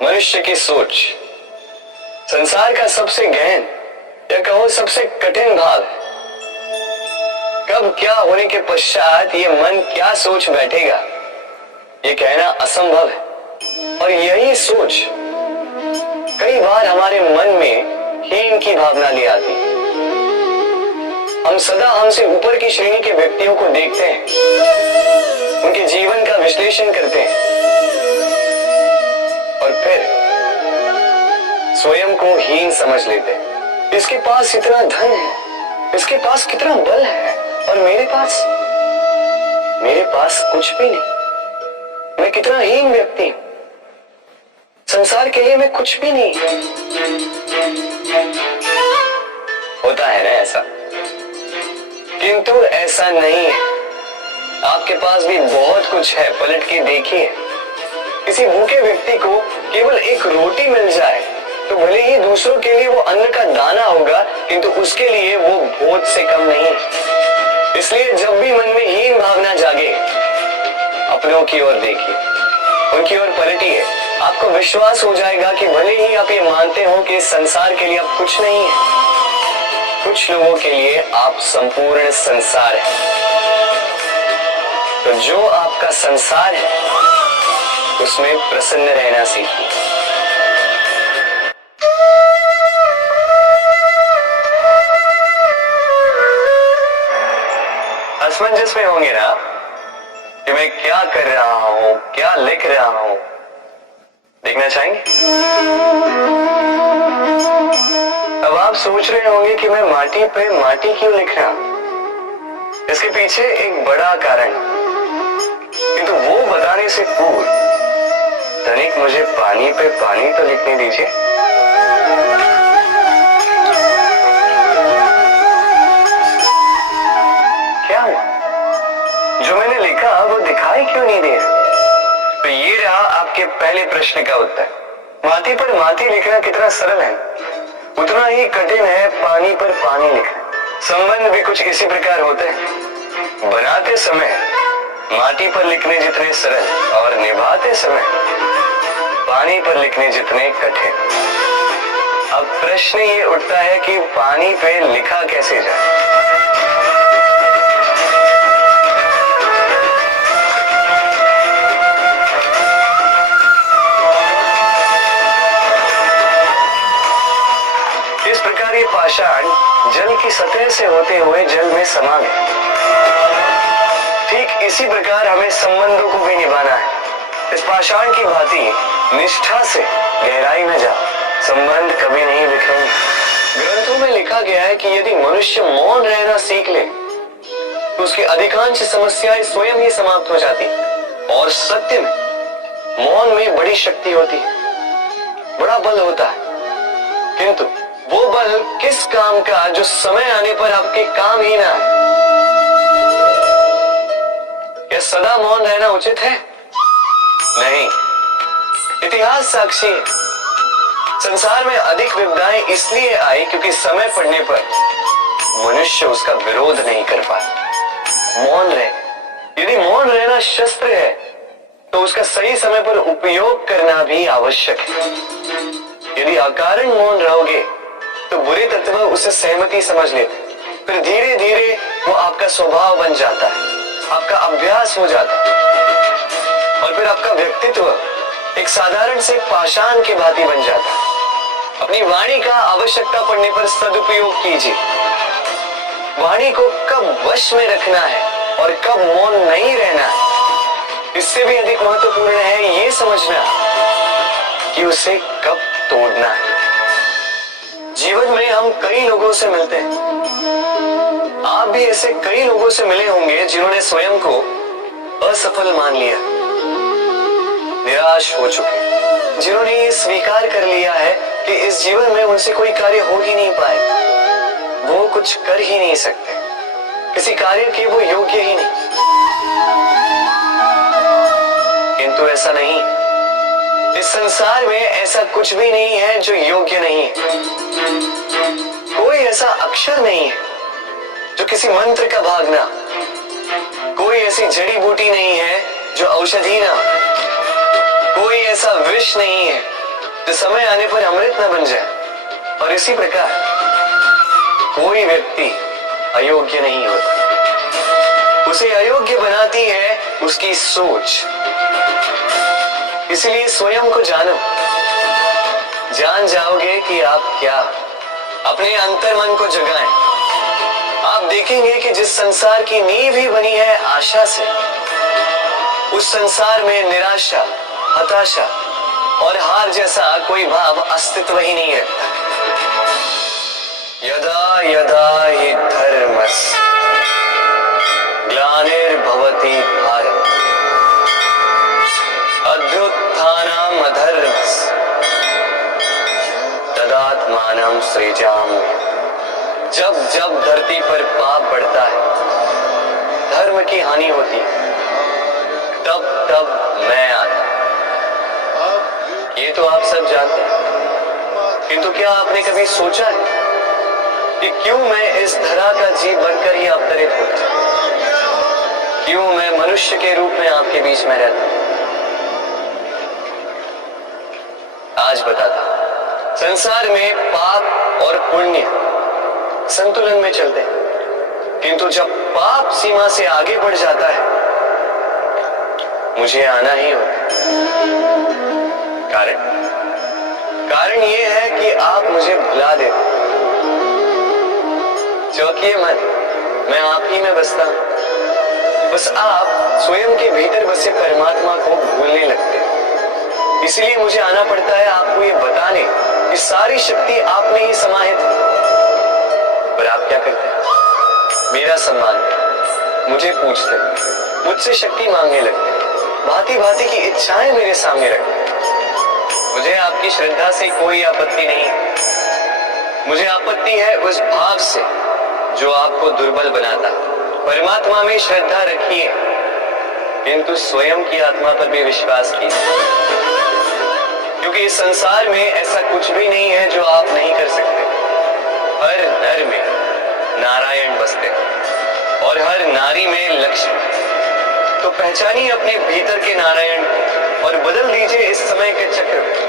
मनुष्य की सोच संसार का सबसे गहन या कहो सबसे कठिन भाग है। कब क्या होने के पश्चात ये मन क्या सोच बैठेगा, ये कहना असंभव है। और यही सोच कई बार हमारे मन में हीन की भावना ले आती है। हम सदा हमसे ऊपर की श्रेणी के व्यक्तियों को देखते हैं, उनके जीवन का विश्लेषण करते हैं और फिर स्वयं को हीन समझ लेते हैं। इसके पास इतना धन है, इसके पास कितना बल है, और मेरे पास कुछ भी नहीं। मैं कितना हीन व्यक्ति हूं, संसार के लिए मैं कुछ भी नहीं। होता है ना ऐसा, किंतु ऐसा नहीं है। आपके पास भी बहुत कुछ है, पलट के देखिए। किसी भूखे व्यक्ति को केवल एक रोटी मिल जाए तो भले ही दूसरों के लिए वो अन्न का दाना होगा, किंतु उसके लिए वो भोज से कम नहीं। इसलिए जब भी मन में हीन भावना जागे, अपनों की ओर देखिए, उनकी ओर पलटिए। आपको विश्वास हो जाएगा कि भले ही आप ये मानते हो कि इस संसार के लिए आप कुछ नहीं है, कुछ लोगों के लिए आप संपूर्ण संसार है। तो जो आपका संसार है उसमें प्रसन्न रहना सीखिए। असमंजस में होंगे ना कि मैं क्या कर रहा हूं, क्या लिख रहा हूं, देखना चाहेंगे? अब आप सोच रहे होंगे कि मैं माटी पे माटी क्यों लिख रहा हूं। इसके पीछे एक बड़ा कारण, किंतु वो बताने से पूर्व तनिक मुझे पानी पे पानी तो लिखने दीजिए। क्या हुआ? जो मैंने लिखा वो दिखाई क्यों नहीं दे रहा? तो ये रहा आपके पहले प्रश्न का उत्तर। माटी पर माटी लिखना कितना सरल है, उतना ही कठिन है पानी पर पानी लिखना। संबंध भी कुछ इसी प्रकार होते हैं। बनाते समय माटी पर लिखने जितने सरल और निभाते समय पानी पर लिखने जितने कठिन। अब प्रश्न ये उठता है कि पानी पे लिखा कैसे जाए। इस प्रकार ये पाषाण जल की सतह से होते हुए जल में समा गए। ठीक इसी प्रकार हमें संबंधों को भी निभाना है। इस पाषाण की भांति निष्ठा से गहराई में जाओ, संबंध कभी नहीं बिखरेंगे। ग्रंथों में लिखा गया है कि यदि मनुष्य मौन रहना सीख ले तो उसकी अधिकांश समस्याएं स्वयं ही समाप्त हो जाती। और सत्य में मौन में बड़ी शक्ति होती है, बड़ा बल होता है, किंतु वो बल किस काम का जो समय आने पर आपके काम ही ना आए। क्या सदा मौन रहना उचित है? नहीं। इतिहास साक्षी है। संसार में अधिक विपदाएं इसलिए आई क्योंकि समय पड़ने पर मनुष्य उसका विरोध नहीं कर पाता, मौन रहे। यदि मौन रहना शस्त्र है तो उसका सही समय पर उपयोग करना भी आवश्यक है। यदि अकारण मौन रहोगे तो बुरे तत्व उसे सहमति समझ लेते, फिर धीरे धीरे वो आपका स्वभाव बन जाता है, आपका अभ्यास हो जाता है, और फिर आपका व्यक्तित्व एक साधारण से पाषाण के भांति बन जाता है। अपनी वाणी का आवश्यकता पड़ने पर सदुपयोग कीजिए। वाणी को कब वश में रखना है और कब मौन नहीं रहना है, इससे भी अधिक महत्वपूर्ण है ये समझना कि उसे कब तोड़ना है। जीवन में हम कई लोगों से मिलते हैं। आप भी ऐसे कई लोगों से मिले होंगे जिन्होंने स्वयं को असफल मान लिया, निराश हो चुके, जिन्होंने ये स्वीकार कर लिया है कि इस जीवन में उनसे कोई कार्य हो ही नहीं पाएगा, वो कुछ कर ही नहीं सकते, किसी कार्य के वो योग्य ही नहीं। किंतु ऐसा नहीं, इस संसार में ऐसा कुछ भी नहीं है जो योग्य नहीं है। कोई ऐसा अक्षर नहीं है जो किसी मंत्र का भाग ना, कोई ऐसी जड़ी बूटी नहीं है जो औषधि ना, कोई ऐसा विष नहीं है जो समय आने पर अमृत न बन जाए। और इसी प्रकार कोई व्यक्ति अयोग्य नहीं होता, उसे अयोग्य बनाती है उसकी सोच। इसलिए स्वयं को जानो, जान जाओगे कि आप क्या। अपने अंतर्मन को जगाएं। आप देखेंगे कि जिस संसार की नींव ही बनी है आशा से, उस संसार में निराशा, हताशा और हार जैसा कोई भाव अस्तित्व ही नहीं रखता। यदा यदा हि धर्मस्य ग्लानिर्भवति भारत अभ्युत्थानम् अधर्मस्य तदात्मानं सृजाम्यहम्। जब जब धरती पर पाप बढ़ता है, धर्म की हानि होती है, तब तब मैं आता। ये तो आप सब जानते हैं, किंतु क्या आपने कभी सोचा है कि क्यों मैं इस धरा का जीव बनकर ही अवतरित होता, क्यों मैं मनुष्य के रूप में आपके बीच में रहता? आज बताता हूं। संसार में पाप और पुण्य संतुलन में चलते हैं, किंतु जब पाप सीमा से आगे बढ़ जाता है, मुझे आना ही होता। कारण ये है कि आप मुझे भुला देते। चौकिए मन, मैं आप ही में बसता हूं। बस आप स्वयं के भीतर बसे परमात्मा को भूलने लगते हैं। इसलिए मुझे आना पड़ता है आपको ये बताने कि सारी शक्ति आप में ही समाहित है। पर आप क्या करते हैं? मेरा सम्मान, मुझे पूछते, मुझसे शक्ति मांगने लगते, भांति भांति की इच्छाएं मेरे सामने रखते। मुझे आपकी श्रद्धा से कोई आपत्ति नहीं। मुझे आपत्ति है उस भाव से जो आपको दुर्बल बनाता। परमात्मा में श्रद्धा रखिए, किंतु स्वयं की आत्मा पर भी विश्वास कीजिए, क्योंकि इस संसार में ऐसा कुछ भी नहीं है जो आप नहीं कर सकते। हर नर में नारायण बसते हैं और हर नारी में लक्ष्मी। तो पहचानिए अपने भीतर के नारायण और बदल दीजिए इस समय के चक्र।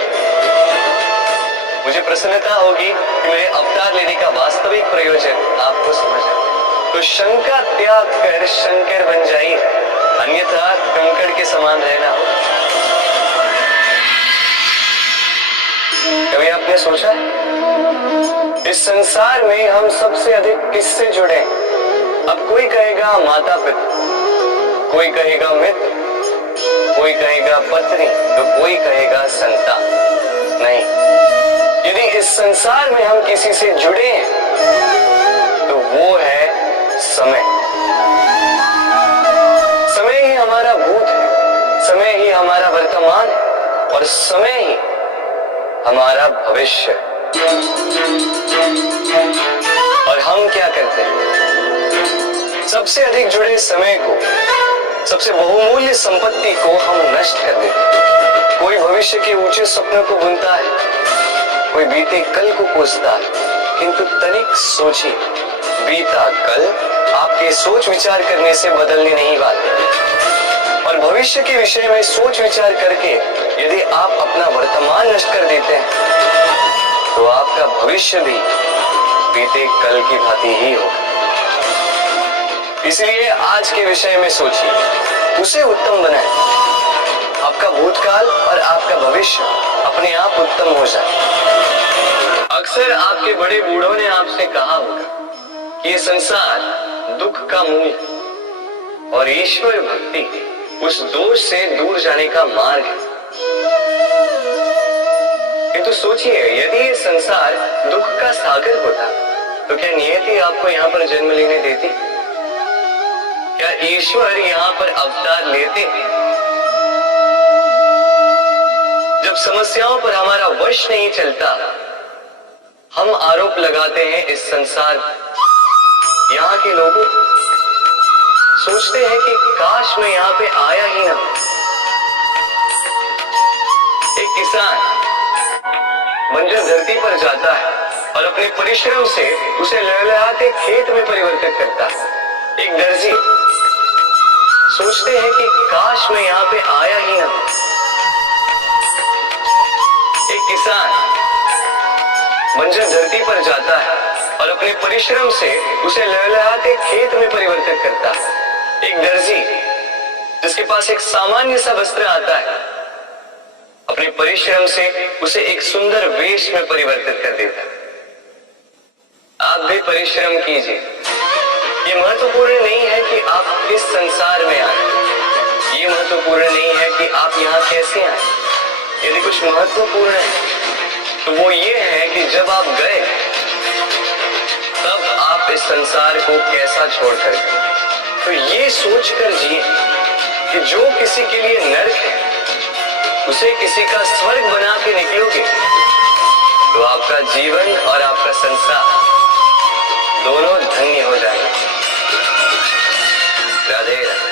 मुझे प्रसन्नता होगी कि मेरे अवतार लेने का वास्तविक प्रयोजन आपको समझ आए। तो शंका त्याग कर शंकर बन जाइए, अन्यथा कंकड़ के समान रहना हो। कभी आपने सोचा इस संसार में हम सबसे अधिक किससे जुड़े? अब कोई कहेगा माता पिता, कोई कहेगा मित्र, कोई कहेगा पत्नी, तो कोई कहेगा संतान। नहीं, यदि इस संसार में हम किसी से जुड़े हैं तो वो है समय। समय ही हमारा भूत है, समय ही हमारा वर्तमान है और समय ही हमारा भविष्य। और हम क्या करते हैं? सबसे अधिक जुड़े समय को, सबसे बहुमूल्य संपत्ति को हम नष्ट कर देते हैं। कोई भविष्य के ऊंचे सपनों को बुनता है, कोई बीते कल को कोसता है, किंतु तनिक सोचिए, बीता कल आपके सोच विचार करने से बदलने नहीं वाले। और भविष्य के विषय में सोच विचार करके यदि आप अपना वर्तमान नष्ट कर देते हैं तो आपका भविष्य भी बीते कल की भांति ही होगा। इसलिए आज के विषय में सोचिए, उसे उत्तम बनाएं। आपका भूतकाल और आपका भविष्य अपने आप उत्तम हो जाए। अक्सर आपके बड़े बूढ़ों ने आपसे कहा होगा कि ये संसार दुख का मूल है और ईश्वर भक्ति उस दोष से दूर जाने का मार्ग है। किंतु सोचिए, यदि ये संसार दुख का सागर होता तो क्या नियति आपको यहाँ पर जन्म लेने देती? क्या ईश्वर यहाँ पर अवतार लेते? जब समस्याओं पर हमारा वश नहीं चलता, हम आरोप लगाते हैं इस संसार। यहाँ के लोगों सोचते हैं कि काश मैं यहाँ पे आया ही ना। एक किसान बंजर धरती पर जाता है और अपने परिश्रम से उसे लहलहाते खेत में परिवर्तित करता है। एक दर्जी सोचते हैं कि काश मैं यहाँ पे आया ही ना। एक किसान बंजर धरती पर जाता है और अपने परिश्रम से उसे लहलहाते खेत में परिवर्तित करता है। एक दर्जी जिसके पास एक सामान्य सा वस्त्र आता है, अपने परिश्रम से उसे एक सुंदर वेश में परिवर्तित कर देता है। आप भी परिश्रम कीजिए। ये महत्वपूर्ण नहीं है कि आप किस संसार में आए, ये महत्वपूर्ण नहीं है कि आप यहाँ कैसे आए। यदि कुछ महत्वपूर्ण है तो वो ये है कि जब आप गए तब आप इस संसार को कैसा छोड़कर गए। तो ये सोचकर जिए कि जो किसी के लिए नरक है उसे किसी का स्वर्ग बना के निकलोगे तो आपका जीवन और आपका संसार दोनों धन्य हो जाएंगे। राधे राधे।